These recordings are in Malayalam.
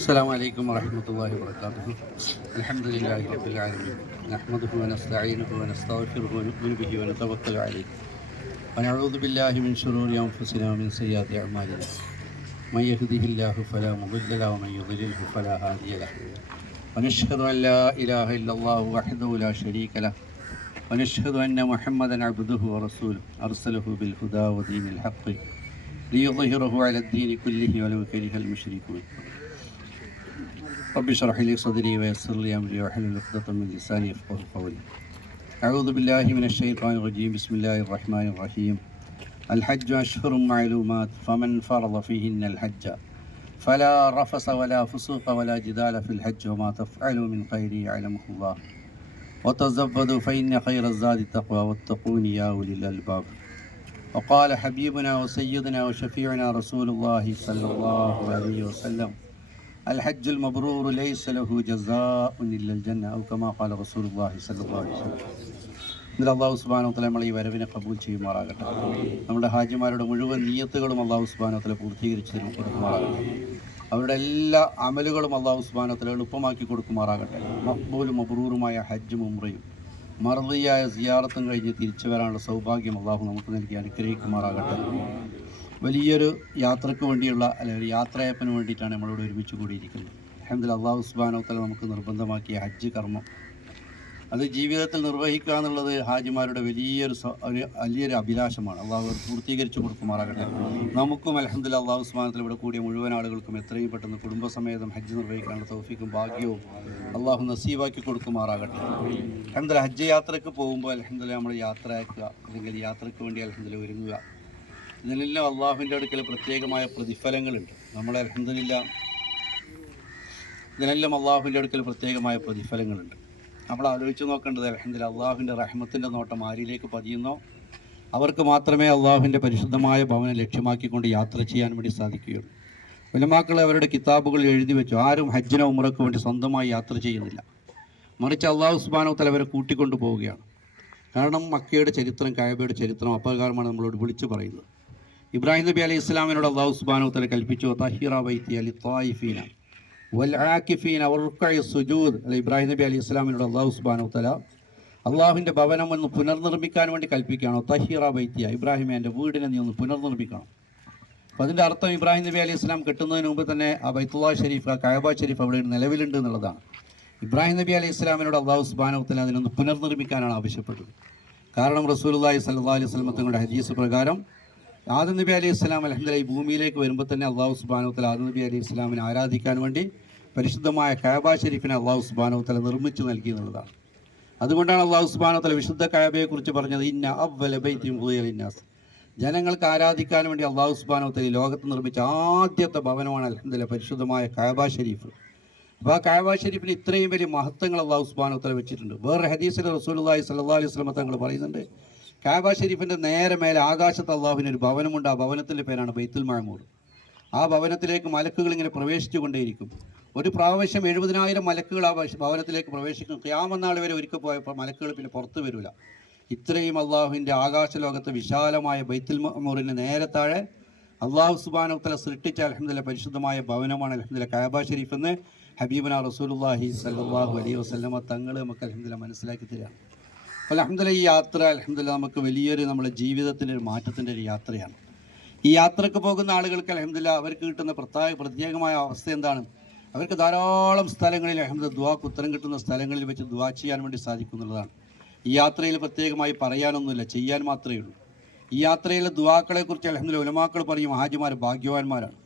السلام عليكم ورحمة الله وبركاته. الحمد لله رب العالمين. نحمده ونستعينه ونستغفره ونؤمن به ونتوكل عليه. ونعوذ بالله من شرور أنفسنا ومن سيئات أعمالنا. من يهده الله فلا مضل له ومن يضلله فلا هادي له. ونشهد أن لا إله إلا الله وحده لا شريك له. ونشهد أن محمدا عبده ورسوله. أرسله بالهدى ودين الحق ليظهره على الدين كله ولو كره المشركون. رب اشرح لي صدري ويسر لي أمري واحلل عقدة من لساني يفقهوا قولي. أعوذ بالله من الشيطان الرجيم. بسم الله الرحمن الرحيم. الحج أشهر معلومات فمن فرض فيهن الحج فلا رفس ولا فسوق ولا جدال في الحج وما تفعلوا من خير يعلمه الله. وتزودوا فإن خير الزاد التقوى واتقون يا أولي الألباب. وقال حبيبنا وسيدنا وشفيعنا رسول الله صلى الله عليه وسلم الحج المبرور ليس له جزاء إلا الجنة أو كما قال رسول الله صلى الله عليه وسلم ഇന്നലെ അള്ളാഹു സുബാനോത്തല നമ്മളെ ഈ വരവിനെ കബൂൽ ചെയ്യുമാറാകട്ടെ നമ്മുടെ ഹാജിമാരുടെ മുഴുവൻ നീയത്തുകളും അള്ളാഹു സുബാനോത്തല പൂർത്തീകരിച്ച് തരും കൊടുക്കുമാറാകട്ടെ അവരുടെ എല്ലാ അമലുകളും അള്ളാഹു സുബാനോത്തല എളുപ്പമാക്കി കൊടുക്കുമാറാകട്ടെ മക്ബൂലും മബ്രൂറുമായ ഹജ്ജും ഉമ്രയും മറദിയായ സിയാറത്തും കഴിഞ്ഞ് തിരിച്ചു വരാനുള്ള സൗഭാഗ്യം അള്ളാഹു നമുക്ക് നൽകി അനുഗ്രഹിക്കുമാറാകട്ടെ വലിയൊരു യാത്രയ്ക്ക് വേണ്ടിയുള്ള അല്ലെങ്കിൽ ഒരു യാത്രയപ്പന് വേണ്ടിയിട്ടാണ് നമ്മളിവിടെ ഒരുമിച്ച് കൂടിയിരിക്കുന്നത്. അഹമ്മദ് അള്ളാഹു സുബാനോത്തല നമുക്ക് നിർബന്ധമാക്കിയ ഹജ്ജ് കർമ്മം. അത് ജീവിതത്തിൽ നിർവഹിക്കുക എന്നുള്ളത് ഹാജിമാരുടെ വലിയൊരു ഒരു വലിയൊരു അഭിലാഷമാണ്. അള്ളാഹു പൂർത്തീകരിച്ചു കൊടുക്കുമാറാകട്ടെ. നമുക്കും അലഹമ്മദ് അള്ളാഹു സുബാനത്തിൽ ഇവിടെ കൂടിയ മുഴുവൻ ആളുകൾക്കും എത്രയും പെട്ടെന്ന് കുടുംബസമേതം ഹജ്ജ് നിർവഹിക്കാനുള്ള തൗഫിക്കും ഭാഗ്യവും അള്ളാഹു നസീബാക്കി കൊടുക്കുമാറാകട്ടെ. അലഹമ്മദ് ഹജ്ജ് യാത്രയ്ക്ക് പോകുമ്പോൾ അലഹമ്മദില്ല നമ്മൾ യാത്രയാക്കുക. അല്ലെങ്കിൽ യാത്രയ്ക്ക് വേണ്ടി അലഹമ്മദില്ല ഒരുങ്ങുക. ഇതിനെല്ലാം അള്ളാഹുവിന്റെ അടുക്കൽ പ്രത്യേകമായ പ്രതിഫലങ്ങളുണ്ട്. നമ്മൾ അലഹമില്ല ഇതിനെല്ലാം അള്ളാഹുവിന്റെ അടുക്കൽ പ്രത്യേകമായ പ്രതിഫലങ്ങളുണ്ട്. നമ്മൾ ആലോചിച്ച് നോക്കേണ്ടത് അലഹമില്ല അള്ളാഹുവിന്റെ റഹ്മത്തിന്റെ നോട്ടം ആരിലേക്ക് പതിയുന്നോ? അവർക്ക് മാത്രമേ അള്ളാഹുവിന്റെ പരിശുദ്ധമായ ഭവനം ലക്ഷ്യമാക്കിക്കൊണ്ട് യാത്ര ചെയ്യാൻ വേണ്ടി സാധിക്കുകയുള്ളൂ. ഉലമാക്കൾ അവരുടെ കിതാബുകൾ എഴുതി വെച്ചു. ആരും ഹജ്ജിനോ ഉമ്രക്ക് വേണ്ടി സ്വന്തമായി യാത്ര ചെയ്യുന്നില്ല. മറിച്ച് അള്ളാഹു സുബാനോ തലവരെ കൂട്ടിക്കൊണ്ടു പോവുകയാണ്. കാരണം മക്കയുടെ ചരിത്രം കായബയുടെ ചരിത്രം അപ്രകാരമാണ് നമ്മളോട് വിളിച്ചു പറയുന്നത്. ഇബ്രാഹിം നബി അലൈഹി ഇസ്ലാമിനോട് അള്ളാഹു സുബാനോ തല കൽപ്പിച്ചു തഹിറ വൈത്തി അലി തായിഫീന വൽ സുജൂദ്. അല്ലെ ഇബ്രാഹിം നബി അലൈഹി ഇസ്ലാമിനോട് അള്ളാഹു സുബാനോ തല അള്ളാഹുവിന്റെ ഭവനം ഒന്ന് പുനർനിർമ്മിക്കാൻ വേണ്ടി കൽപ്പിക്കുകയാണോ? തഹിറ വൈത്തിയ ഇബ്രാഹിമെ എന്റെ വീടിനെ നീ ഒന്ന് പുനർനിർമ്മിക്കണം. അപ്പോൾ അതിന്റെ അർത്ഥം ഇബ്രാഹിം നബി അലൈഹി ഇസ്ലാം കെട്ടുന്നതിന് മുമ്പ് തന്നെ ആ ബൈത്തുള്ള ഷരീഫ് ആ കയബ ഷരീഫ് അവിടെ നിലവിലുണ്ട് എന്നുള്ളതാണ്. ഇബ്രാഹിം നബി അലൈഹി ഇസ്ലാമിനോട് അള്ളാഹു സുബാനവത്തിൽ അതിനൊന്ന് പുനർനിർമ്മിക്കാനാണ് ആവശ്യപ്പെട്ടത്. കാരണം റസൂലുള്ളാഹി സല്ലാ അലൈഹി സ്വലമത്തങ്ങളുടെ തങ്ങളുടെ ഹദീസ് പ്രകാരം ആദം നബി അലൈഹി ഇസ്ലാം അലഹമ്മദ് ഈ ഭൂമിയിലേക്ക് വരുമ്പോൾ തന്നെ അള്ളാഹു സുബാനുത്തല ആദം നബി അലൈഹി ഇസ്ലാമിനെ ആരാധിക്കാൻ വേണ്ടി പരിശുദ്ധമായ കയബ ഷെരീഫിനെ അള്ളാഹു സുബാനുത്തല നിർമ്മിച്ചു നൽകി എന്നുള്ളതാണ്. അതുകൊണ്ടാണ് അള്ളാഹു സുബാനുത്തല വിശുദ്ധ കയബയെക്കുറിച്ച് പറഞ്ഞത് ഇന്ന അവ്വല ബൈത്തിൻ ഇന്നാസ് ജനങ്ങൾക്ക് ആരാധിക്കാൻ വേണ്ടി അള്ളാഹു സുബാനുത്തല ലോകത്ത് നിർമ്മിച്ച ആദ്യത്തെ ഭവനമാണ് അലഹമ്മദില്ല പരിശുദ്ധമായ കയബ ഷെരീഫ് അപ്പോൾ ആ കയബ ഷെരീഫിന് ഇത്രയും വലിയ മഹത്വങ്ങൾ അള്ളാഹു സുബാനുത്തല വെച്ചിട്ടുണ്ട്. വേറെ ഹദീസിൽ റസൂലുള്ളാഹി സല്ലാ അലൈഹി വസല്ലം തങ്ങൾ പറയുന്നുണ്ട് കാബ ഷെരീഫിന്റെ നേരെ മേലെ ആകാശത്ത് അള്ളാഹുവിന് ഒരു ഭവനമുണ്ട്. ആ ഭവനത്തിന്റെ പേരാണ് ബൈത്തുൽ മഴമൂർ ആ ഭവനത്തിലേക്ക് മലക്കുകൾ ഇങ്ങനെ പ്രവേശിച്ചു കൊണ്ടേയിരിക്കും ഒരു പ്രാവശ്യം എഴുപതിനായിരം മലക്കുകൾ ആ ഭവ- ഭവനത്തിലേക്ക് പ്രവേശിക്കും. ക്യാമനാൾ വരെ ഒരിക്കൽ പോയ മലക്കുകൾ പിന്നെ പുറത്തു വരില്ല. ഇത്രയും അള്ളാഹുവിന്റെ ആകാശ ലോകത്ത് വിശാലമായ ബൈത്തുൽ മഅമൂറിന് നേരെ താഴെ അള്ളാഹു സുബാനുത്തല സൃഷ്ടിച്ച അലഹമ്മദില്ല പരിശുദ്ധമായ ഭവനമാണ് അലഹമ്മദില്ല കാബ ഷെരീഫ് എന്ന് ഹബീബന റസൂലുള്ളാഹി സല്ലല്ലാഹു അലൈഹി വസല്ലമ തങ്ങൾ നമുക്ക് അലഹമ്മദില്ല മനസ്സിലാക്കി തരാം. അലഹമ്മദില്ല ഈ യാത്ര അലഹമ്മദില്ല നമുക്ക് വലിയൊരു നമ്മുടെ ജീവിതത്തിന്റെ ഒരു മാറ്റത്തിന്റെ ഒരു യാത്രയാണ്. ഈ യാത്രയ്ക്ക് പോകുന്ന ആളുകൾക്ക് അലഹമ്മദില്ല അവർക്ക് കിട്ടുന്ന പ്രത്യേക പ്രത്യേകമായ അവസ്ഥ എന്താണ്? അവർക്ക് ധാരാളം സ്ഥലങ്ങളിൽ അഹമ്മദ് ദുവാക്ക് ഉത്തരം കിട്ടുന്ന സ്ഥലങ്ങളിൽ വെച്ച് ദുവാ ചെയ്യാൻ വേണ്ടി സാധിക്കുന്നുള്ളതാണ്. ഈ യാത്രയിൽ പ്രത്യേകമായി പറയാനൊന്നുമില്ല ചെയ്യാൻ മാത്രമേ ഉള്ളൂ. ഈ യാത്രയിലെ ദുവാക്കളെ കുറിച്ച് അലഹമ്മദില്ല ഉലമാക്കൾ പറയും ഹാജിമാർ ഭാഗ്യവാന്മാരാണ്.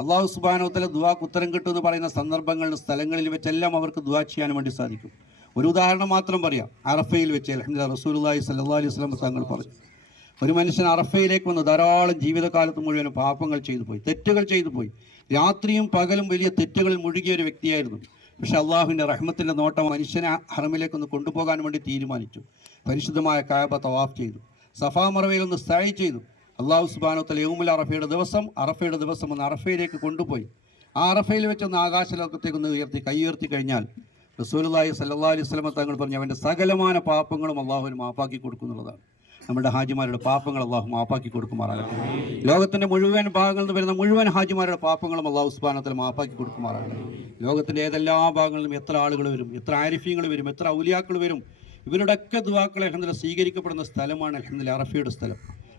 അള്ളാഹു സുബാനോത്തല ദുവാക്ക് ഉത്തരം കിട്ടുമെന്ന് പറയുന്ന സന്ദർഭങ്ങളിൽ സ്ഥലങ്ങളിൽ വെച്ചെല്ലാം അവർക്ക് ദുവാ ചെയ്യാൻ വേണ്ടി സാധിക്കും. ഒരു ഉദാഹരണം മാത്രം പറയാം. അറഫയിൽ വെച്ച് അലഹമ്മദ് റസൂലുള്ളാഹി സല്ലാ അലൈഹി വസല്ലം തങ്ങൾ പറഞ്ഞു. ഒരു മനുഷ്യൻ അറഫയിലേക്ക് വന്ന് ധാരാളം ജീവിതകാലത്ത് മുഴുവൻ പാപങ്ങൾ ചെയ്തു പോയി തെറ്റുകൾ ചെയ്തു പോയി. രാത്രിയും പകലും വലിയ തെറ്റുകളിൽ മുഴുകിയ ഒരു വ്യക്തിയായിരുന്നു. പക്ഷെ അള്ളാഹുവിന്റെ റഹ്മത്തിന്റെ നോട്ടം മനുഷ്യനെ ഹറമിലേക്കൊന്ന് കൊണ്ടുപോകാൻ വേണ്ടി തീരുമാനിച്ചു. പരിശുദ്ധമായ കായബ തവാഫ് ചെയ്തു. സഫാ മറവയിൽ ഒന്ന് സ്ഥായി ചെയ്തു. അള്ളാഹു സുബാനോ തല യൗമുൽ അറഫയുടെ ദിവസം അറഫയുടെ ദിവസം ഒന്ന് അറഫയിലേക്ക് കൊണ്ടുപോയി. ആ അറഫയിൽ വെച്ചൊന്ന് ആകാശലോകത്തേക്ക് ഒന്ന് ഉയർത്തി കൈ ഉയർത്തി കഴിഞ്ഞാൽ റസൂലുള്ളാഹി സല്ലാ അലൈഹി വസല്ലം തങ്ങൾ പറഞ്ഞു അവന്റെ സകലമായ പാപങ്ങളും അള്ളാഹുവിന് മാപ്പാക്കി കൊടുക്കുന്നുള്ളതാണ് നമ്മുടെ ഹാജിമാരുടെ പാപങ്ങൾ അള്ളാഹു മാപ്പാക്കി കൊടുക്കുമാറാകട്ടെ ലോകത്തിന്റെ മുഴുവൻ ഭാഗങ്ങളിൽ നിന്ന് വരുന്ന മുഴുവൻ ഹാജിമാരുടെ പാപങ്ങളും അള്ളാഹു ഉസ്മാനത്തിൽ മാപ്പാക്കി കൊടുക്കുമാറാകട്ടെ ലോകത്തിന്റെ ഏതെല്ലാ ഭാഗങ്ങളിലും എത്ര ആളുകൾ വരും എത്ര ആരിഫ്യങ്ങൾ വരും എത്ര ഔലിയാക്കൾ വരും ഇവരുടെയൊക്കെ ദുവാക്കൾ അഹമ്മദ് സ്വീകരിക്കപ്പെടുന്ന സ്ഥലമാണ് അഹമ്മദ് അറഫിയുടെ സ്ഥലം.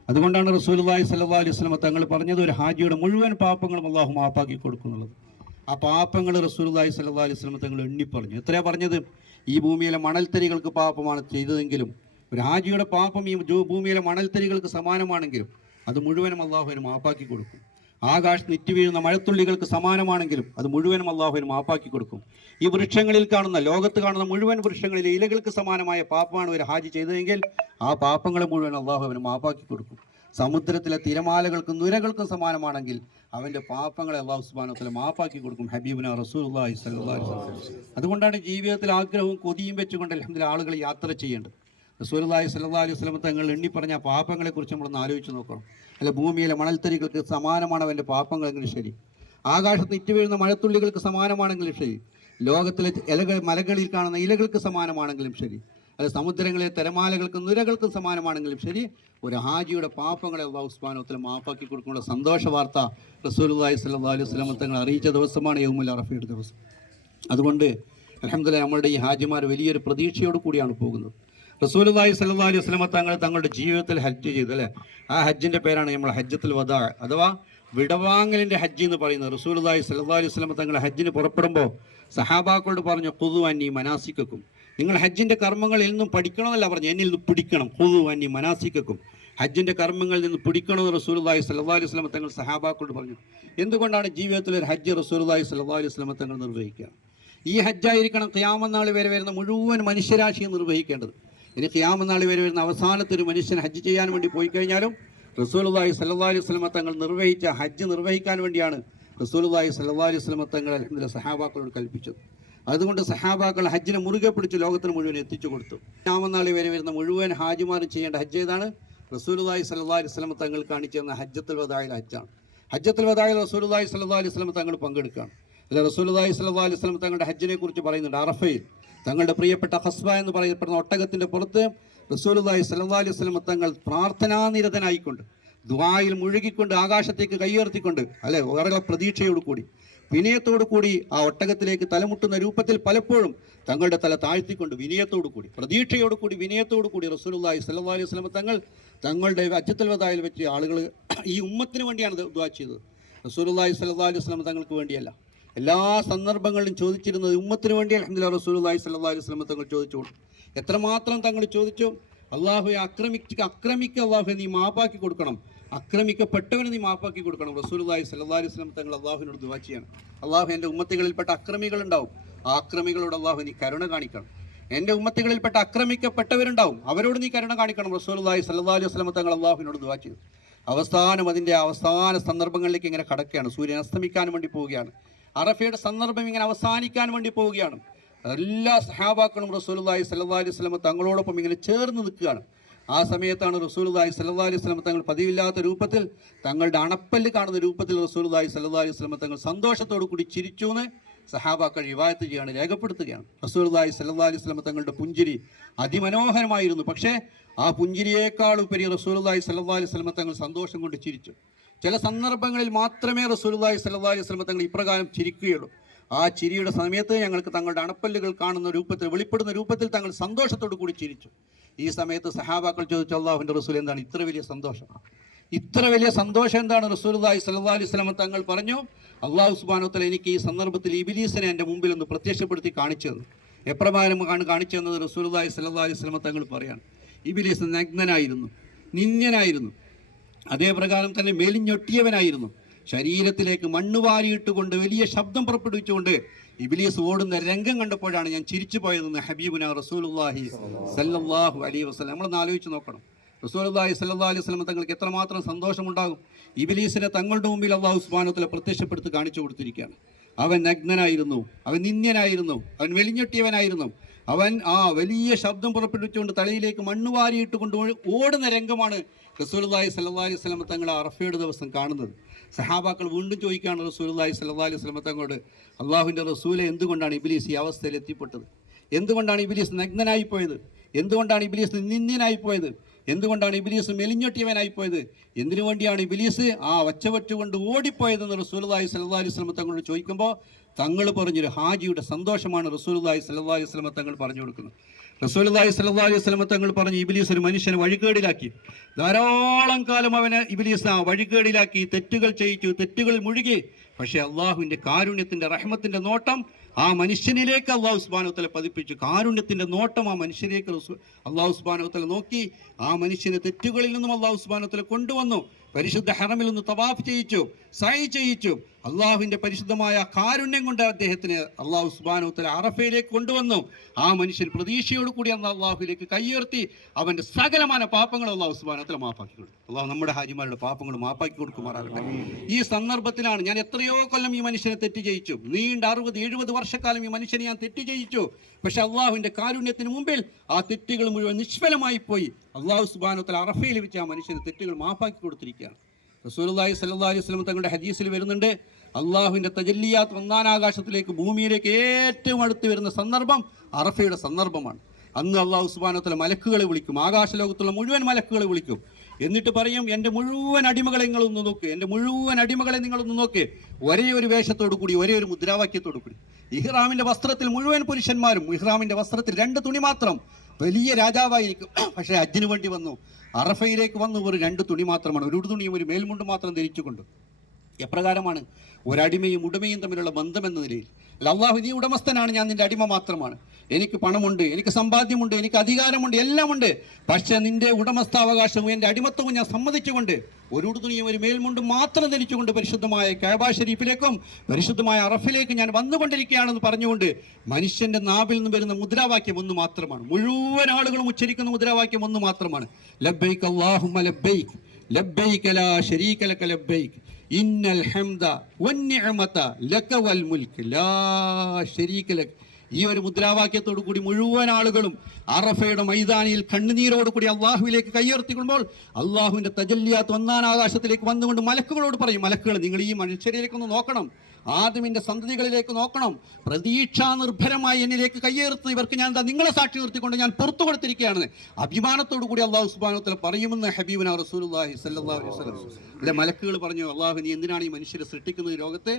അതുകൊണ്ടാണ് റസൂൽ റസൂലുള്ളാഹി സല്ലാ അലൈഹി വസല്ലം തങ്ങൾ പറഞ്ഞത് ഒരു ഹാജിയുടെ മുഴുവൻ പാപങ്ങളും അള്ളാഹു മാപ്പാക്കി കൊടുക്കുന്നുള്ളത് ആ പാപങ്ങൾ റസൂലുള്ളാഹി സ്വല്ലല്ലാഹി അലൈഹി വസല്ലം തങ്ങൾ എണ്ണി പറഞ്ഞു എത്രയാ പറഞ്ഞത്? ഈ ഭൂമിയിലെ മണൽത്തരികൾക്ക് പാപമാണ് ചെയ്തതെങ്കിലും രാജിയുടെ പാപം ഈ ഭൂമിയിലെ മണൽത്തരികൾക്ക് സമാനമാണെങ്കിലും അത് മുഴുവനും അള്ളാഹുവിന് മാപ്പാക്കി കൊടുക്കും. ആകാശ് നിറ്റ് വീഴുന്ന മഴത്തുള്ളികൾക്ക് സമാനമാണെങ്കിലും അത് മുഴുവനും അള്ളാഹുവിന് മാപ്പാക്കി കൊടുക്കും. ഈ വൃക്ഷങ്ങളിൽ കാണുന്ന ലോകത്ത് കാണുന്ന മുഴുവൻ വൃക്ഷങ്ങളിലെ ഇലകൾക്ക് സമാനമായ പാപമാണ് ഒരു ഹാജി ചെയ്തതെങ്കിൽ ആ പാപങ്ങളെ മുഴുവൻ അള്ളാഹുവിന് മാപ്പാക്കി കൊടുക്കും. സമുദ്രത്തിലെ തിരമാലകൾക്കും നുരകൾക്കും സമാനമാണെങ്കിൽ അവന്റെ പാപങ്ങളെ അള്ളാഹു സുബാനത്തിൽ മാപ്പാക്കി കൊടുക്കും ഹബീബിന റസൂൽ അതുകൊണ്ടാണ് ജീവിതത്തിൽ ആഗ്രഹവും കൊതിയും വെച്ചുകൊണ്ട് അല്ലെങ്കിൽ ആളുകൾ യാത്ര ചെയ്യേണ്ടത്. റസൂലുള്ളാഹി സ്വല്ലല്ലാഹി അലൈഹി വസല്ലം തങ്ങൾ എണ്ണി പറഞ്ഞ പാപങ്ങളെക്കുറിച്ച് നമ്മളൊന്ന് ആലോചിച്ച് നോക്കണം. അല്ല ഭൂമിയിലെ മണൽത്തരികൾക്ക് സമാനമാണ് അവന്റെ പാപങ്ങളെങ്കിലും ശരി. ആകാശത്ത് ഇറ്റു വീഴുന്ന മഴത്തുള്ളികൾക്ക് സമാനമാണെങ്കിലും ശരി. ലോകത്തിലെ ഇലകൾ മലകളിൽ കാണുന്ന ഇലകൾക്ക് സമാനമാണെങ്കിലും ശരി. അല്ല സമുദ്രങ്ങളെ തിരമാലകൾക്കും നുരകൾക്കും സമാനമാണെങ്കിലും ശരി ഒരു ഹാജിയുടെ പാപങ്ങളെ അള്ളാഹു ഉസ്മാനത്തിൽ മാപ്പാക്കി കൊടുക്കുന്ന സന്തോഷ വാർത്ത റസൂലുള്ളാഹി സ്വല്ലല്ലാഹി അലൈഹി വസല്ലം തങ്ങൾ അറിയിച്ച ദിവസമാണ് യൗമുൽ അറഫയുടെ ദിവസം. അതുകൊണ്ട് അലഹമ്മദില്ല നമ്മളുടെ ഈ ഹാജിമാർ വലിയൊരു പ്രതീക്ഷയോട് കൂടിയാണ് പോകുന്നത്. റസൂലുള്ളാഹി സല്ലാ അലൈഹി വസല്ലം തങ്ങൾ തങ്ങളുടെ ജീവിതത്തിൽ ഹജ്ജ് ചെയ്തു അല്ലേ? ആ ഹജ്ജിന്റെ പേരാണ് നമ്മൾ ഹജ്ജത്തിൽ വദാ അഥവാ വിടവാങ്ങലിന്റെ ഹജ്ജ് എന്ന് പറയുന്നത്. റസൂലുള്ളാഹി സല്ലാ അലൈഹി വസല്ലം തങ്ങൾ ഹജ്ജിന് പുറപ്പെടുമ്പോൾ സഹാബാക്കളോട് പറഞ്ഞു കൊതുവാൻ ഈ മനാസിക്കും നിങ്ങൾ ഹജ്ജിന്റെ കർമ്മങ്ങളിൽ നിന്നും പഠിക്കണമെന്നല്ല പറഞ്ഞു എന്നിൽ നിന്ന് പിടിക്കണം. ഹുദു അന്നി മനാസിക്കും ഹജ്ജിന്റെ കർമ്മങ്ങളിൽ നിന്ന് പിടിക്കണമെന്ന് റസൂലുള്ളാഹി സ്വല്ലല്ലാഹി അലൈഹി വസല്ലം തങ്ങൾ സഹാബാക്കളോട് പറഞ്ഞു. എന്തുകൊണ്ടാണ് ജീവിതത്തിൽ ഒരു ഹജ്ജ് റസൂലുള്ളാഹി സ്വല്ലല്ലാഹി അലൈഹി വസല്ലം തങ്ങൾ നിർവഹിക്കുക? ഈ ഹജ്ജായിരിക്കണം ക്യാമനാൾ വരെ വരുന്ന മുഴുവൻ മനുഷ്യരാശിയെ നിർവഹിക്കേണ്ടത്. ഇനി ക്യാമനാൾ വരെ വരുന്ന അവസാനത്തെ ഒരു മനുഷ്യൻ ഹജ്ജ് ചെയ്യാൻ വേണ്ടി പോയി കഴിഞ്ഞാലും റസൂലുള്ളാഹി സ്വല്ലല്ലാഹി അലൈഹി വസല്ലം തങ്ങൾ നിർവഹിച്ച ഹജ്ജ് നിർവഹിക്കാൻ വേണ്ടിയാണ് റസൂലുള്ളാഹി സ്വല്ലല്ലാഹി അലൈഹി വസല്ലം തങ്ങൾ അൽഹംദുലില്ലാ സഹാബാക്കളോട് കൽപ്പിച്ചത്. അതുകൊണ്ട് സഹാബാക്കൾ ഹജ്ജിനെ മുറുകെ പിടിച്ച് ലോകത്തിന് മുഴുവൻ എത്തിച്ചു കൊടുത്തു. രാമനാളി വരെ വരുന്ന മുഴുവൻ ഹാജിമാരും ചെയ്യേണ്ട ഹജ്ജ് ഏതാണ്? റസൂലുള്ളാഹി സ്വല്ലല്ലാഹി അലൈഹി വസല്ലം തങ്ങൾ കാണിച്ചു തന്ന ഹജ്ജത്തുൽ വദായിൽ ഹജ്ജാണ്. ഹജ്ജത്തുൽ വദായിൽ റസൂലുള്ളാഹി സല്ലാ അലൈഹി വസല്ലം തങ്ങൾ പങ്കെടുക്കുകയാണ്. അല്ല റസൂലുള്ളാഹി സ്വല്ലല്ലാഹി അലൈഹി വസല്ലം തങ്ങളുടെ ഹജ്ജിനെ കുറിച്ച് പറയുന്നുണ്ട്. അറഫയിൽ തങ്ങളുടെ പ്രിയപ്പെട്ട ഹസ്ബ എന്ന് പറയപ്പെടുന്ന ഒട്ടകത്തിന്റെ പുറത്ത് റസൂലുള്ളാഹി സ്വല്ലല്ലാഹി അലൈഹി വസല്ലം തങ്ങൾ പ്രാർത്ഥനാനിരതനായിക്കൊണ്ട് ദുആയിൽ മുഴുകിക്കൊണ്ട് ആകാശത്തേക്ക് കൈയേർത്തിക്കൊണ്ട് അല്ലെ? വളരെ പ്രതീക്ഷയോട് കൂടി വിനയത്തോടു കൂടി ആ ഒട്ടകത്തിലേക്ക് തലമുട്ടുന്ന രൂപത്തിൽ പലപ്പോഴും തങ്ങളുടെ തല താഴ്ത്തിക്കൊണ്ട് വിനയത്തോടു കൂടി പ്രതീക്ഷയോട് കൂടി വിനയത്തോടു കൂടി റസൂലുള്ളാഹി സ്വല്ലല്ലാഹി അലൈഹി വസല്ലം തങ്ങൾ തങ്ങളുടെ അജ്ജത്തൽവതായിൽ വെച്ച് ആളുകൾ ഈ ഉമ്മത്തിന് വേണ്ടിയാണ് ദുആ ചെയ്തത്. റസൂലുള്ളാഹി സ്വല്ലല്ലാഹി അലൈഹി വസല്ലം തങ്ങൾക്ക് വേണ്ടിയല്ല. എല്ലാ സന്ദർഭങ്ങളിലും ചോദിച്ചിരുന്നത് ഉമ്മത്തിന് വേണ്ടി അൽഹംദുലില്ലാഹി റസൂലുള്ളാഹി സ്വല്ലല്ലാഹി അലൈഹി വസല്ലം തങ്ങൾ ചോദിച്ചു എത്രമാത്രം തങ്ങൾ ചോദിച്ചു? അള്ളാഹുയെ ആക്രമിക്ക ആക്രമിക്കുക അള്ളാഹുയെ നീ മാപ്പാക്കി കൊടുക്കണം. അക്രമിക്കപ്പെട്ടവന് നീ മാപ്പാക്കി കൊടുക്കണം. റസൂലുള്ളാഹി സ്വല്ലല്ലാഹി അലൈഹി വസല്ലം തങ്ങൾ അള്ളാഹുവിനോട് ദുവാ ചെയ്യണം. അള്ളാഹു എന്റെ ഉമ്മത്തികളിൽപ്പെട്ട അക്രമികളുണ്ടാവും. ആ അക്രമികളോട് അള്ളാഹു നീ കരുണ കാണിക്കണം. എന്റെ ഉമ്മത്തികളിൽപ്പെട്ട അക്രമിക്കപ്പെട്ടവരുണ്ടാവും. അവരോട് നീ കരുണ കാണിക്കണം. റസൂലുള്ളാഹി സ്വല്ലല്ലാഹി അലൈഹി വസല്ലം തങ്ങൾ അള്ളാഹുവിനോട് ദുവാ ചെയ്തു അവസാനം അതിന്റെ അവസാന സന്ദർഭങ്ങളിലേക്ക് ഇങ്ങനെ കടക്കുകയാണ്. സൂര്യൻ അസ്തമിക്കാൻ വേണ്ടി പോവുകയാണ്. അറഫയുടെ സന്ദർഭം ഇങ്ങനെ അവസാനിക്കാൻ വേണ്ടി പോവുകയാണ്. എല്ലാ സഹാബാക്കളും റസൂലുള്ളാഹി സ്വല്ലല്ലാഹി അലൈഹി വസല്ലം തങ്ങളോടൊപ്പം ഇങ്ങനെ ചേർന്ന് നിൽക്കുകയാണ്. ആ സമയത്താണ് റസൂലുള്ളാഹി സ്വല്ലല്ലാഹി അലൈഹി വസല്ലം തങ്ങൾ പതിവില്ലാത്ത രൂപത്തിൽ തങ്ങളുടെ അണപ്പല്ല് കാണുന്ന രൂപത്തിൽ റസൂലുള്ളാഹി സ്വല്ലല്ലാഹി അലൈഹി വസല്ലം തങ്ങൾ സന്തോഷത്തോടു കൂടി ചിരിച്ചു എന്ന് സഹാബാക്കൾ റിവായത്ത് ചെയ്യാണ് രേഖപ്പെടുത്തുകയാണ്. റസൂലുള്ളാഹി സ്വല്ലല്ലാഹി അലൈഹി വസല്ലം തങ്ങളുടെ പുഞ്ചിരി അതിമനോഹരമായിരുന്നു. പക്ഷേ ആ പുഞ്ചിരിയേക്കാൾ ഉപരി റസൂലുള്ളാഹി സ്വല്ലല്ലാഹി അലൈഹി വസല്ലം തങ്ങൾ സന്തോഷം കൊണ്ട് ചിരിച്ചു. ചില സന്ദർഭങ്ങളിൽ മാത്രമേ റസൂലുള്ളാഹി സ്വല്ലല്ലാഹി അലൈഹി വസല്ലം തങ്ങൾ ഇപ്രകാരം ചിരിക്കുകയുള്ളൂ. ആ ചിരിയുടെ സമയത്ത് ഞങ്ങൾക്ക് തങ്ങളുടെ അണപ്പല്ലുകൾ കാണുന്ന രൂപത്തിൽ വെളിപ്പെടുന്ന രൂപത്തിൽ തങ്ങൾ സന്തോഷത്തോടു കൂടി ചിരിച്ചു. ഈ സമയത്ത് സഹാബാക്കൾ ചോദിച്ചു അള്ളാഹുവിന്റെ റസൂൽ എന്താണ്? ഇത്ര വലിയ സന്തോഷം. ഇത്ര വലിയ സന്തോഷം എന്താണ്? റസൂലുള്ളാഹി സ്വല്ലല്ലാഹി അലൈഹി വസല്ലം തങ്ങൾ പറഞ്ഞു അള്ളാഹു സുബ്ഹാനഹു എനിക്ക് ഈ സന്ദർഭത്തിൽ ഇബിലീസിനെ എന്റെ മുമ്പിൽ ഒന്ന് പ്രത്യക്ഷപ്പെടുത്തി കാണിച്ചു തന്നു. എപ്രകാരമാണ് കാണിച്ചു തന്നത് റസൂലുള്ളാഹി സ്വല്ലല്ലാഹി അലൈഹി വസല്ലം തങ്ങൾ പറയാണ്. ഇബിലീസ് നഗ്നനായിരുന്നു നിന്യനായിരുന്നു അതേ പ്രകാരം തന്നെ മെലിഞ്ഞൊട്ടിയവനായിരുന്നു. ശരീരത്തിലേക്ക് മണ്ണ് വാരിയിട്ടുകൊണ്ട് വലിയ ശബ്ദം പുറപ്പെടുവിച്ചുകൊണ്ട് ഇബിലീസ് ഓടുന്ന രംഗം കണ്ടപ്പോഴാണ് ഞാൻ ചിരിച്ചു പോയതെന്ന് ഹബീബുന റസൂലുള്ളാഹി സല്ലാഹു അലൈഹി വസല്ലം. നമ്മളൊന്ന് ആലോചിച്ച് നോക്കണം. റസൂലുള്ളാഹി സല്ലാ അലൈഹി വസല്ലം തങ്ങൾക്ക് എത്രമാത്രം സന്തോഷമുണ്ടാകും. ഇബിലീസിനെ തങ്ങളുടെ മുമ്പിൽ അള്ളാഹു സുബ്ഹാനഹു പ്രത്യക്ഷപ്പെടുത്തി കാണിച്ചു കൊടുത്തിരിക്കുകയാണ്. അവൻ നഗ്നനായിരുന്നു. അവൻ നിന്ദ്യനായിരുന്നു. അവൻ വെളിഞ്ഞൊട്ടിയവനായിരുന്നു. അവൻ ആ വലിയ ശബ്ദം പുറപ്പെടുവിച്ചുകൊണ്ട് തലയിലേക്ക് മണ്ണ് വാരിയിട്ട് കൊണ്ട് ഓടുന്ന രംഗമാണ് റസൂലുള്ളാഹി സല്ലാ അലൈഹി വസല്ലം തങ്ങളെ അറഫയുടെ ദിവസം കാണുന്നത്. സഹാബാക്കൾ വീണ്ടും ചോദിക്കുകയാണ് റസൂലുള്ളാഹി സ്വല്ലല്ലാഹി അലൈഹി വസല്ലം തങ്ങളോട് അള്ളാഹുവിന്റെ റസൂലെ എന്തുകൊണ്ടാണ് ഇബിലീസ് ഈ അവസ്ഥയിൽ എത്തിപ്പെട്ടത്? എന്തുകൊണ്ടാണ് ഇബിലീസ് നഗ്നനായി പോയത്? എന്തുകൊണ്ടാണ് ഇബിലീസ് നിന്ദ്യനായി പോയത്? എന്തുകൊണ്ടാണ് ഇബിലീസ് മെലിഞ്ഞൊട്ടിയവനായി പോയത്? എന്തിനു വേണ്ടിയാണ് ഇബിലീസ് ആ ഒച്ചവറ്റുകൊണ്ട് ഓടിപ്പോയതെന്ന് റസൂലുള്ളാഹി സ്വല്ലല്ലാഹി അലൈഹി വസല്ലം തങ്ങളോട് ചോദിക്കുമ്പോൾ തങ്ങൾ പറഞ്ഞൊരു ഹാജിയുടെ സന്തോഷമാണ് റസൂലുള്ളാഹി സ്വല്ലല്ലാഹി അലൈഹി വസല്ലം തങ്ങൾ പറഞ്ഞു കൊടുക്കുന്നത്. റസൂലുള്ളാഹി സ്വല്ലല്ലാഹി അലൈഹി വസല്ലം തങ്ങൾ പറഞ്ഞു ഇബിലീസ് ഒരു മനുഷ്യനെ വഴികേടിലാക്കി. ധാരാളം കാലം അവനെ ഇബിലീസ് ആ വഴികേടിലാക്കി തെറ്റുകൾ ചെയ്യിച്ചു തെറ്റുകൾ മുഴുകി. പക്ഷേ അള്ളാഹുവിന്റെ കാരുണ്യത്തിന്റെ റഹ്മത്തിന്റെ നോട്ടം ആ മനുഷ്യനിലേക്ക് അള്ളാഹു സുബാനുത്തല പതിപ്പിച്ചു. കാരുണ്യത്തിന്റെ നോട്ടം ആ മനുഷ്യനിലേക്ക് അള്ളാഹു സുബാനുത്തല നോക്കി. ആ മനുഷ്യനെ തെറ്റുകളിൽ നിന്നും അള്ളാഹു സുബാനുത്തല കൊണ്ടുവന്നു. പരിശുദ്ധ ഹറമിൽ നിന്ന് തവാഫ് ചെയ്യിച്ചു സൈ ചെയ്യിച്ചു. അള്ളാഹുവിന്റെ പരിശുദ്ധമായ കാരുണ്യം കൊണ്ട് അദ്ദേഹത്തിന് അള്ളാഹു സുബാനുത്തല അറഫയിലേക്ക് കൊണ്ടുവന്നു. ആ മനുഷ്യൻ പ്രതീക്ഷയോട് കൂടി അന്ന് അള്ളാഹുവിലേക്ക് കയ്യുയർത്തി അവന്റെ സകലമായ പാപങ്ങൾ അള്ളാഹു സുബാനുത്തല മാപ്പാക്കി കൊടുത്തു. അള്ളാഹു നമ്മുടെ ഹാജിമാരുടെ പാപ്പങ്ങൾ മാപ്പാക്കി കൊടുക്കുമാറാകട്ടെ. ഈ സന്ദർഭത്തിലാണ് ഞാൻ എത്രയോ കൊല്ലം ഈ മനുഷ്യനെ തെറ്റ് ചെയ്യിച്ചു. നീണ്ട അറുപത് എഴുപത് വർഷക്കാലം ഈ മനുഷ്യനെ ഞാൻ തെറ്റ് ചെയ്യിച്ചു. പക്ഷെ അള്ളാഹുവിന്റെ കാരുണ്യത്തിന് മുമ്പിൽ ആ തെറ്റുകൾ മുഴുവൻ നിഷ്ഫലമായി പോയി അള്ളാഹു സുബാനുത്തല അറഫയിൽ വെച്ച് ആ മനുഷ്യന് തെറ്റുകൾ മാപ്പാക്കി കൊടുത്തിരിക്കുകയാണ്. റസൂലുള്ളാഹി സല്ലാ അലൈഹി വസല്ലം തങ്ങളുടെ ഹദീസിൽ വരുന്നുണ്ട് അള്ളാഹുവിന്റെ തജല്ലിയാത്ത് ഒന്നാനാകാശത്തിലേക്ക് ഭൂമിയിലേക്ക് ഏറ്റവും അടുത്ത് വരുന്ന സന്ദർഭം അറഫയുടെ സന്ദർഭമാണ്. അന്ന് അള്ളാഹു സുബാനത്തിലെ മലക്കുകളെ വിളിക്കും ആകാശലോകത്തുള്ള മുഴുവൻ മലക്കുകളെ വിളിക്കും. എന്നിട്ട് പറയും എന്റെ മുഴുവൻ അടിമകളെ നിങ്ങളൊന്ന് നോക്ക് എന്റെ മുഴുവൻ അടിമകളെ നിങ്ങളൊന്ന് നോക്ക്. ഒരേ ഒരു വേഷത്തോടു കൂടി ഒരേ ഒരു മുദ്രാവാക്യത്തോടു കൂടി. ഇഹ്റാമിന്റെ വസ്ത്രത്തിൽ മുഴുവൻ പുരുഷന്മാരും ഇഹ്റാമിന്റെ വസ്ത്രത്തിൽ രണ്ട് തുണി മാത്രം വലിയ രാജാവായിരിക്കും. പക്ഷേ ഹജ്ജിന് വേണ്ടി വന്നു. അറഫയിലേക്ക് വന്ന് ഒരു രണ്ട് തുണി മാത്രമാണ് ഒരു തുണിയും ഒരു മേൽമുണ്ട് മാത്രം ധരിച്ചുകൊണ്ട്. എപ്രകാരമാണ്? ഒരടിമയും ഉടമയും തമ്മിലുള്ള ബന്ധം എന്ന നിലയിൽ അള്ളാഹു നീ ഉടമസ്ഥനാണ് ഞാൻ നിന്റെ അടിമ മാത്രമാണ്. എനിക്ക് പണമുണ്ട് എനിക്ക് സമ്പാദ്യമുണ്ട് എനിക്ക് അധികാരമുണ്ട് എല്ലാമുണ്ട്. പക്ഷേ നിന്റെ ഉടമസ്ഥാവകാശവും എന്റെ അടിമത്വവും ഞാൻ സമ്മതിച്ചുകൊണ്ട് ഒരു ഉടുതുണിയും ഒരു മേൽമുണ്ടും മാത്രം ധരിച്ചുകൊണ്ട് പരിശുദ്ധമായ കാബ ഷരീഫിലേക്കും പരിശുദ്ധമായ അറഫിലേക്കും ഞാൻ വന്നുകൊണ്ടിരിക്കുകയാണെന്ന് പറഞ്ഞുകൊണ്ട് മനുഷ്യന്റെ നാവിൽ നിന്ന് വരുന്ന മുദ്രാവാക്യം ഒന്ന് മാത്രമാണ്. മുഴുവൻ ആളുകളും ഉച്ചരിക്കുന്ന മുദ്രാവാക്യം ഒന്ന് മാത്രമാണ്. ലബ്ബൈക്ക് അല്ലാഹുമ്മ ലബ്ബൈക്ക് ലബ്ബൈക്ക് ലാ ശരീക ലക ലബ്ബൈക്ക് ഇന്നൽ ഹംദ വന്നിഅമത ലക വൽ ലാ ശരീക ഈ ഒരു മുദ്രാവാക്യത്തോടു കൂടി മുഴുവൻ ആളുകളും അറഫയുടെ മൈതാനിയിൽ കണ്ണുനീരോട് കൂടി അള്ളാഹുവിലേക്ക് കൈയർത്തിക്കുമ്പോൾ അള്ളാഹുവിന്റെ തജല്യാത്ത് ഒന്നാം ആകാശത്തിലേക്ക് വന്നുകൊണ്ട് മലക്കുകളോട് പറയും മലക്കുകൾ നിങ്ങൾ ഈ മനുഷ്യരിലേക്ക് ഒന്ന് നോക്കണം ആദമിന്റെ സന്തതികളിലേക്ക് നോക്കണം പ്രതീക്ഷാ നിർഭരമായി എന്നിലേക്ക് കൈയേർത്ത് ഇവർക്ക് ഞാൻ എന്താ നിങ്ങളെ സാക്ഷി നിർത്തിക്കൊണ്ട് ഞാൻ പുറത്തു കൊടുത്തിരിക്കുകയാണ്. അഭിമാനത്തോടു കൂടി അള്ളാഹു സുബാനത്തിൽ പറയുമെന്ന് ഹബീബിന സല്ലല്ലാഹു അലൈഹി വസല്ലം ഇവിടെ മലക്കുകൾ പറഞ്ഞു അള്ളാഹു നീ എന്തിനാണ് ഈ മനുഷ്യരെ സൃഷ്ടിക്കുന്നത് രോഗത്തെ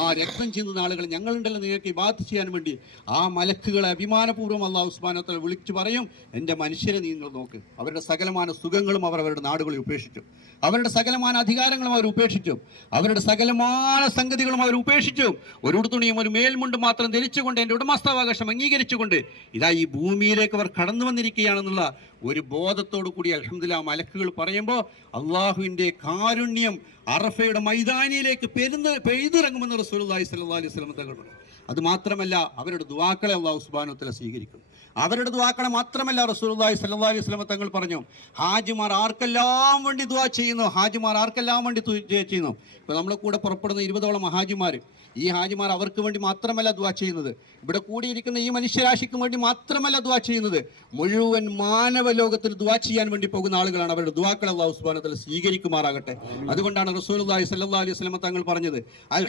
ആ രക്തം ചിന്തുന്ന ആളുകൾ ഞങ്ങളുണ്ടല്ലോ നിങ്ങൾക്ക് ഇബാത്ത് ചെയ്യാൻ വേണ്ടി. ആ മലക്കുകളെ അഭിമാനപൂർവം അള്ളാഹു ഉസ്മാനത്തെ വിളിച്ചു പറയും എന്റെ മനുഷ്യരെ നിങ്ങൾ നോക്ക്. അവരുടെ സകലമാന സുഖങ്ങളും അവർ അവരുടെ നാടുകളിൽ ഉപേക്ഷിച്ചു. അവരുടെ സകലമാന അധികാരങ്ങളും അവർ ഉപേക്ഷിച്ചു. അവരുടെ സകലമാന സംഗതികളും അവർ ഉപേക്ഷിച്ചു. ഒരു തുണിയും ഒരു മേൽമുണ്ട് മാത്രം ധരിച്ചുകൊണ്ട് എന്റെ ഉടമസ്ഥാവകാശം അംഗീകരിച്ചുകൊണ്ട് ഇതാ ഈ ഭൂമിയിലേക്ക് അവർ കടന്നു വന്നിരിക്കുകയാണെന്നുള്ള ഒരു ബോധത്തോടു കൂടി അലഹമില്ല മലക്കുകൾ പറയുമ്പോൾ അള്ളാഹുവിന്റെ കാരുണ്യം അറഫയുടെ മൈതാനിയിലേക്ക് പെരുന്ന് പെയ്തിറങ്ങുമെന്ന് റസൂലി സ്വല്ലല്ലാഹി അലൈഹി തങ്ങൾ പറഞ്ഞു. അത് മാത്രമല്ല അവരുടെ ദുവാക്കളെ അള്ളാഹു സുബാനുത്തല സ്വീകരിക്കും. അവരുടെ ദുവാക്കളെ മാത്രമല്ല റസൂലി സ്വല്ലല്ലാഹി അലൈഹി വസല്ലം തങ്ങൾ പറഞ്ഞു ഹാജിമാർ ആർക്കെല്ലാം വേണ്ടി ദുവാ ചെയ്യുന്നു ഹാജിമാർ ആർക്കെല്ലാം വേണ്ടി ചെയ്യുന്നു. ഇപ്പോൾ നമ്മളെ കൂടെ പുറപ്പെടുന്ന ഇരുപതോളം ഹാജിമാർ ഈ ഹാജിമാർ അവർക്ക് വേണ്ടി മാത്രമല്ല ദുവാ ചെയ്യുന്നത്. ഇവിടെ കൂടിയിരിക്കുന്ന ഈ മനുഷ്യരാശിക്ക് വേണ്ടി മാത്രമല്ല ദുവാ ചെയ്യുന്നത്. മുഴുവൻ മാനവ ലോകത്തിന് ദുവാ ചെയ്യാൻ വേണ്ടി പോകുന്ന ആളുകളാണ് അവരുടെ ദുവാക്കൾ അള്ളാഹു സുബ്ഹാനഹു സ്വീകരിക്കുമാറാകട്ടെ. അതുകൊണ്ടാണ് റസൂലുള്ളാഹി സ്വല്ലല്ലാഹി അലൈഹി വസല്ലം തങ്ങൾ പറഞ്ഞത് അൽ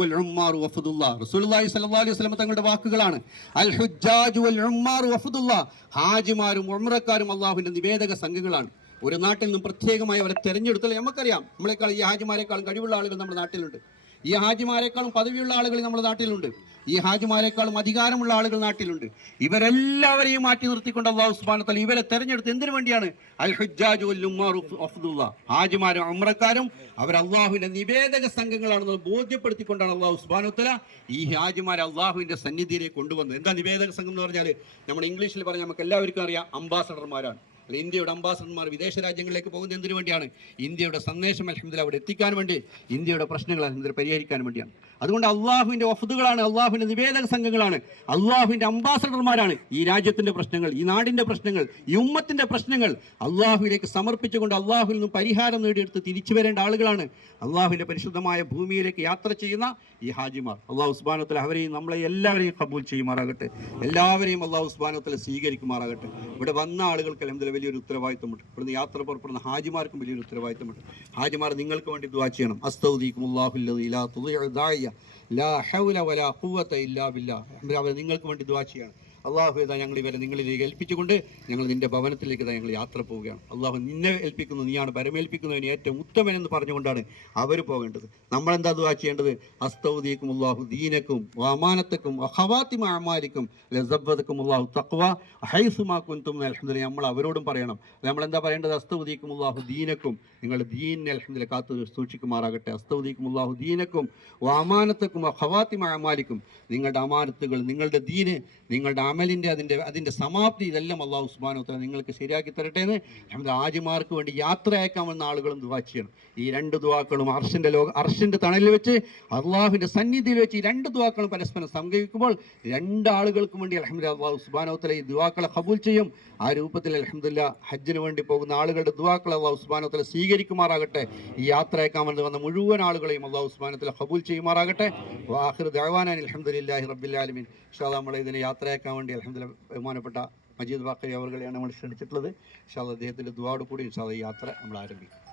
വൽ അലൈഹി തങ്ങളുടെ വാക്കുകളാണ് അൽ വൽ ഹാജിമാരും ഉംറക്കാരും അള്ളാഹുവിന്റെ നിവേദക സംഘങ്ങളാണ്. ഒരു നാട്ടിൽ നിന്നും പ്രത്യേകമായി അവരെ തെരഞ്ഞെടുത്തല്ലേ? നമുക്കറിയാം. നമ്മളെക്കാൾ ഈ ഹാജിമാരെക്കാളും കഴിവുള്ള ആളുകൾ നമ്മുടെ നാട്ടിലുണ്ട്. ഈ ഹാജിമാരെക്കാളും പദവിയുള്ള ആളുകൾ നമ്മുടെ നാട്ടിലുണ്ട്. ഈ ഹാജിമാരെക്കാളും അധികാരമുള്ള ആളുകൾ നാട്ടിലുണ്ട്. ഇവരെല്ലാവരെയും മാറ്റി നിർത്തിക്കൊണ്ട് അള്ളാഹു സുബാനത്തല ഇവരെ തെരഞ്ഞെടുത്ത് എന്തിനു വേണ്ടിയാണ്? അൽ ഹാജിമാരും അമ്രക്കാരും അവർ അള്ളാഹുവിന്റെ നിവേദക സംഘങ്ങളാണെന്ന് ബോധ്യപ്പെടുത്തിക്കൊണ്ടാണ് അള്ളാഹു സുബാനുത്തല ഈ ഹാജിമാരെ അള്ളാഹുവിന്റെ സന്നിധിയിലേക്ക് കൊണ്ടുവന്നത്. എന്താ നിവേദക സംഘം എന്ന് പറഞ്ഞാൽ നമ്മൾ ഇംഗ്ലീഷിൽ പറഞ്ഞാൽ നമുക്ക് എല്ലാവർക്കും അറിയാം അംബാസഡർമാരാണ്. അല്ല, ഇന്ത്യയുടെ അംബാസഡർമാർ വിദേശ രാജ്യങ്ങളിലേക്ക് പോകുന്നത് എന്തിനു വേണ്ടിയാണ്? ഇന്ത്യയുടെ സന്ദേശം അലഹമ്മദില്ല അവിടെ എത്തിക്കാൻ വേണ്ടി ഇന്ത്യയുടെ പ്രശ്നങ്ങൾ അലഹമ്മദില്ല പരിഹരിക്കാൻ വേണ്ടിയാണ്. അതുകൊണ്ട് അള്ളാഹുവിന്റെ വഫദുകളാണ് അള്ളാഹുവിന്റെ നിവേദക സംഘങ്ങളാണ് അള്ളാഹുവിന്റെ അംബാസഡർമാരാണ് ഈ രാജ്യത്തിന്റെ പ്രശ്നങ്ങൾ ഈ നാടിന്റെ പ്രശ്നങ്ങൾ ഈ ഉമ്മത്തിന്റെ പ്രശ്നങ്ങൾ. അള്ളാഹുവിലേക്ക് സമർപ്പിച്ചുകൊണ്ട് അള്ളാഹുവിൽ നിന്ന് പരിഹാരം നേടിയെടുത്ത് തിരിച്ചു വരേണ്ട ആളുകളാണ് അള്ളാഹുവിന്റെ പരിശുദ്ധമായ ഭൂമിയിലേക്ക് യാത്ര ചെയ്യുന്ന ഈ ഹാജിമാർ. അള്ളാഹു ഉസ്ബാനത്തിൽ അവരെയും നമ്മളെ എല്ലാവരെയും കബൂൽ ചെയ്യുമാറാകട്ടെ. എല്ലാവരെയും അള്ളാഹു ഉസ്ബാനത്തിൽ സ്വീകരിക്കുമാറാകട്ടെ. ഇവിടെ വന്ന ആളുകൾക്ക് അലഹമ്മദില്ല വലിയൊരു ഉത്തരവാദിത്തമുണ്ട് ഇവിടുന്ന് യാത്ര പുറപ്പെടുന്ന ഹാജിമാർക്കും വലിയൊരു ഉത്തരവാദിത്തമുണ്ട് ഹാജിമാർ നിങ്ങൾക്ക് വേണ്ടി ദുവാ ചെയ്യണം. അസ്തൗദീക്കും നിങ്ങൾക്ക് വേണ്ടി ദുവാ ചെയ്യണം. അള്ളാഹു ഇതാ ഞങ്ങൾ ഇവരെ നിങ്ങളിലേക്ക് ഏൽപ്പിച്ചുകൊണ്ട് ഞങ്ങൾ നിന്റെ ഭവനത്തിലേക്ക് ഇതാ ഞങ്ങൾ യാത്ര പോവുകയാണ്. അള്ളാഹു നിന്നെ ഏൽപ്പിക്കുന്നു നീയാണ് പരമേൽപ്പിക്കുന്നതിന് ഏറ്റവും ഉത്തമൻ എന്ന് പറഞ്ഞുകൊണ്ടാണ് അവർ പോകേണ്ടത്. നമ്മളെന്താ ദുവാ ചെയ്യേണ്ടത്? അസ്തൗദീക്കും അള്ളാഹു ദീനക്കും അമാനത്തക്കും അഹവാത്തിമ അമാലിക്കും ലസബദക്കും അള്ളാഹു തക്വ ഹൈസുമാക്കും അലഹമില്ല നമ്മൾ അവരോടും പറയണം. നമ്മൾ എന്താ പറയേണ്ടത്? അസ്തൗദീക്കും അള്ളാഹു ദീനക്കും നിങ്ങൾ ദീനിനെ അലഹമ്മദില്ല കാത്തു സൂക്ഷിക്കുമാറാകട്ടെ. അസ്തൗദീക്കും അള്ളാഹു ദീനക്കും അമാനത്തക്കും അഹവാത്തിമ അമാലിക്കും. നിങ്ങളുടെ അമാനത്തുകൾ നിങ്ങളുടെ ദീന് നിങ്ങളുടെ അമലിന്റെ അതിന്റെ അതിന്റെ സമാപ്തി ഇതെല്ലാം അള്ളാഹു ഉസ്മാനോ നിങ്ങൾക്ക് ശരിയാക്കി തരട്ടെ എന്ന് നമ്മുടെ ആജിമാർക്ക് വേണ്ടി യാത്ര അയക്കാൻ വന്ന ആളുകളും ദുവാ ചെയ്യണം. ഈ രണ്ട് ദുവാക്കളും അർഷിന്റെ ലോക അർഷിന്റെ തണലിൽ വെച്ച് അള്ളാഹുവിന്റെ സന്നിധിയിൽ വെച്ച് ഈ രണ്ട് ദുവാക്കളും പരസ്പരം സംഗമിക്കുമ്പോൾ രണ്ട് ആളുകൾക്കും വേണ്ടി അലഹമ്മദ് അള്ളാഹു ഉസ്മാനോത്തല ഈ ദുവാക്കളെ കബൂൽ ചെയ്യും. ആ രൂപത്തിൽ അലഹമ്മദില്ല ഹജ്ജിന് വേണ്ടി പോകുന്ന ആളുകളുടെ ദുവാക്കളെ അള്ളാഹു ഉസ്മാനോത്തല സ്വീകരിക്കുമാറാകട്ടെ. ഈ യാത്ര അയക്കാൻ വേണ്ടി വന്ന മുഴുവൻ ആളുകളെയും അള്ളാഹു ഉസ്മാനോത്തല കബൂൽ ചെയ്യുമാറാകട്ടെ. വാഹിർ ദേവാനാൻ അലഹമ്മദില്ലാഹി ഇൻഷാ നമ്മളെ ഇതിനെ യാത്ര അയക്കാൻ വേണ്ടി അലഹമില്ല ബഹുമാനപ്പെട്ട മജീദ് ബാക്കരി അവർകളെയാണ് നമ്മൾ ക്ഷണിച്ചിട്ടുള്ളത്. ഇൻഷാ അല്ലാ അദ്ദേഹത്തിന്റെ ദുവാട് കൂടി ഇൻഷാല്ല യാത്ര നമ്മൾ ആരംഭിക്കും.